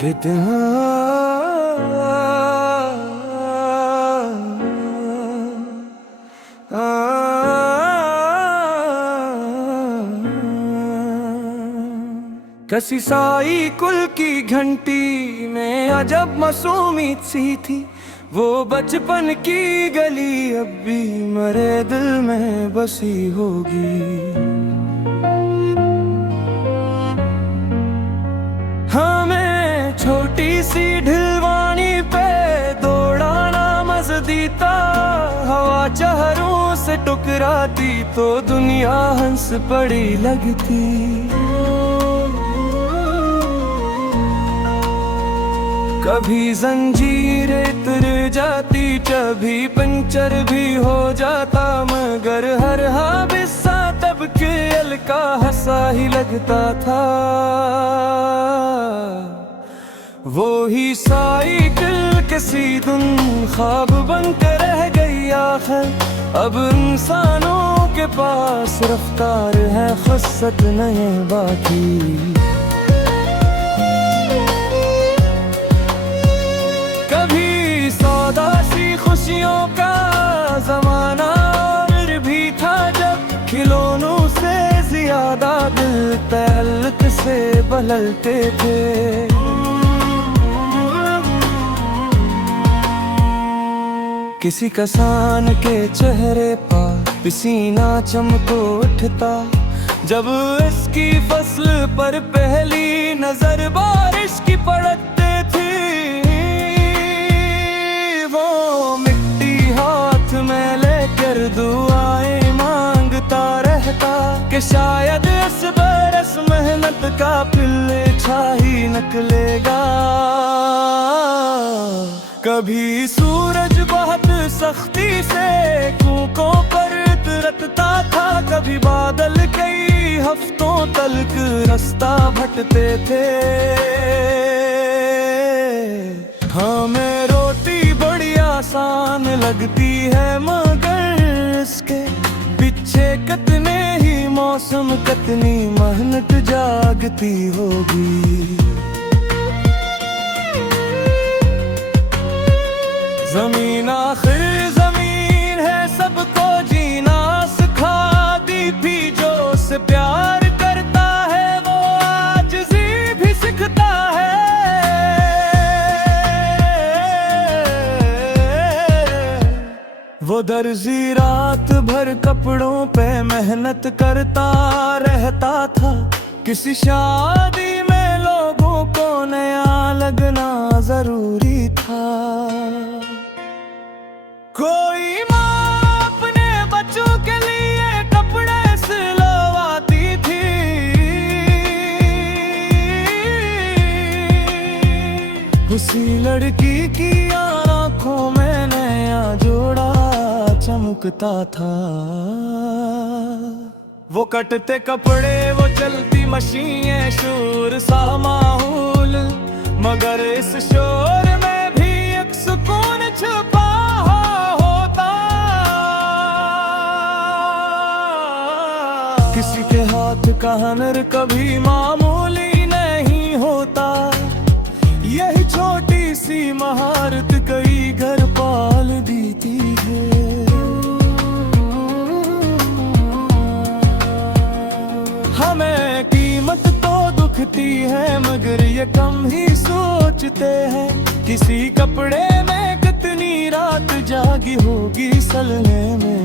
कितना कसी साई कुल की घंटी में अजब मासूमियत सी थी। वो बचपन की गली अब भी मरे दिल में बसी होगी। हमें छोटी सी ढिलवानी पे दौड़ाना मज़दीता, हवा चेहरों से टकराती तो दुनिया हंस पड़ी लगती। कभी जंजीरें तुर जाती, कभी पंचर भी हो जाता, मगर हर हादसा तब के अलका हंसा ही लगता था। वो ही साइकिल किसी दिन ख्वाब बन कर रह गई आखिर। अब इंसानों के पास रफ्तार है, खुस्सत नहीं बाकी। कभी सौदा सी खुशियों का जमाना और भी था, जब खिलौनों से ज्यादा दिल तअल्लुक से बहलते थे। किसी किसान के चेहरे पर पसीना चमक उठता, जब इसकी फसल पर पहली नजर बारिश की पड़ते थी। वो मिट्टी हाथ में लेकर दुआएं मांगता रहता कि शायद इस बरस मेहनत का पिल छाही निकलेगा। कभी सूरज बहुत सख्ती से कूकों पर उतरता था, कभी बादल कई हफ्तों तक रास्ता भटकते थे। हमें रोटी बड़ी आसान लगती है, मगर इसके पीछे कितने ही मौसम कितनी मेहनत जागती होगी। जमीन आखिर जमीन है, सबको जीना सिखाती थी। जो उसे प्यार करता है वो आजिज़ी भी सीखता है। वो दर्जी रात भर कपड़ों पे मेहनत करता रहता था। किसी शादी में लोगों को नया लगना जरूरी था। कोई माँ अपने बच्चों के लिए कपड़े सिलवाती थी। उसी लड़की की आंखों में नया जोड़ा चमकता था। वो कटते कपड़े, वो चलती मशीनें, शोर सा माहौल, मगर इस शोर में भी एक सुकून छुपा होता। किसी के हाथ का हुनर कभी मामूली नहीं होता। यही छोटी सी महारत कई घर पाल देती है। हमें कीमत तो दुखती है, मगर ये कम ही सोचते हैं। किसी कपड़े में कितनी रात जागी होगी सलने में।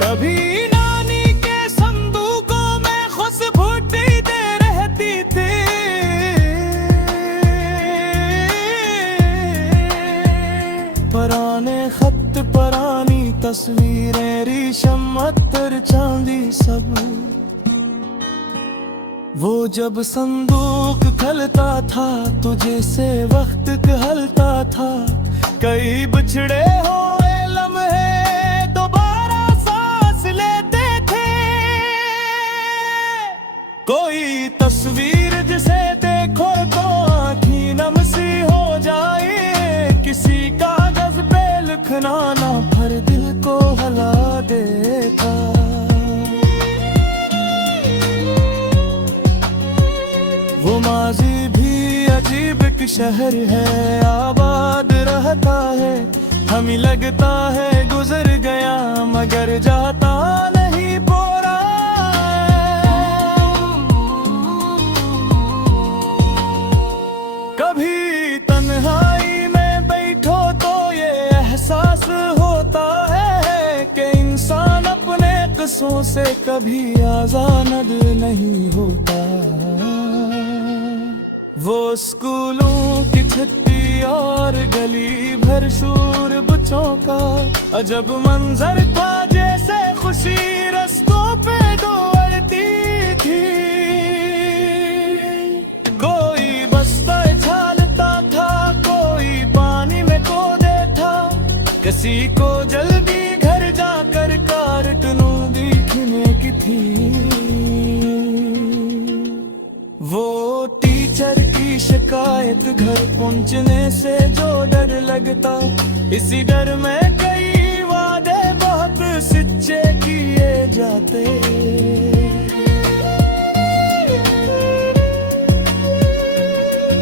कभी नानी के संदूकों में खुशबू दे रहती थी। पुराने खत, पुरानी तस्वीरें, रेशम, अत्तर, चांदी सब। वो जब संदूक खलता था तो जैसे वक्त कहलता था। कई बिछड़े हुए लम्हे दोबारा सांस लेते थे। कोई तस्वीर जिसे देखो तो आँखें नम सी हो जाए। किसी कागज पे लिखना ना पर दिल को हला देता। वो माजी भी अजीब एक शहर है, आबाद रहता है, हमें लगता है गुजर गया मगर जाता नहीं पूरा। कभी तन्हाई में बैठो तो ये एहसास होता है कि इंसान अपने किस्सों से कभी आजाद नहीं होता। वो स्कूलों की छुट्टी और गली भर शोर बच्चों का अजब मंजर था, जैसे खुशी रस्तों पे दौड़ती थी। कोई बस्तर छालता था, कोई पानी में कूदे था, किसी को जल्दी घर जाकर कार्टून देखने की थी। वो टीचर की शिकायत घर पहुंचने से जो डर लगता, इसी डर में कई वादे बहुत सच्चे किए जाते।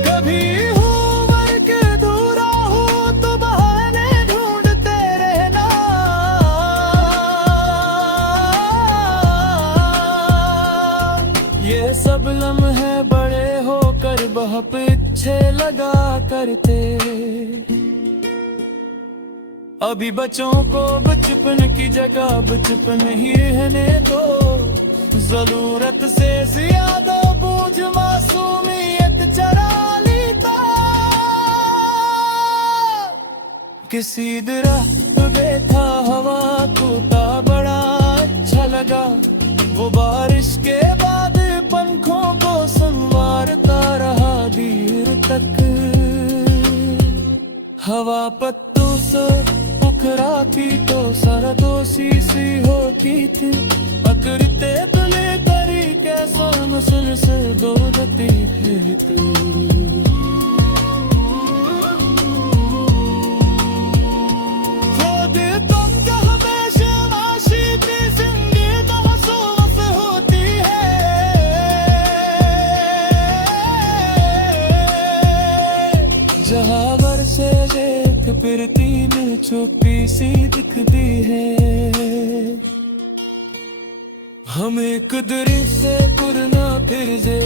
कभी होमवर्क अधूरा हो तो बहाने ढूंढते रहना, ये सब लम्हे बड़े होकर वह पीछे लगा करते। अभी बच्चों को बचपन की जगह बचपन ही रहने दो, जरूरत से ज्यादा बोझ मासूमियत चरा लेता। किसी दरख्त पे बैठा हवा को था बड़ा अच्छा लगा, वो बारिश के बाद पंखों को संवारता रहा देर तक। हवा पत्तों से मुखराती तो सरदोशी सी होती थी, पकड़ते तुले तरीके मसल से दो दती फिरती। जहाँ बरसे देख फिरती में छुपी सी दिखती है, हमें कुदरत से पुरना फिर जे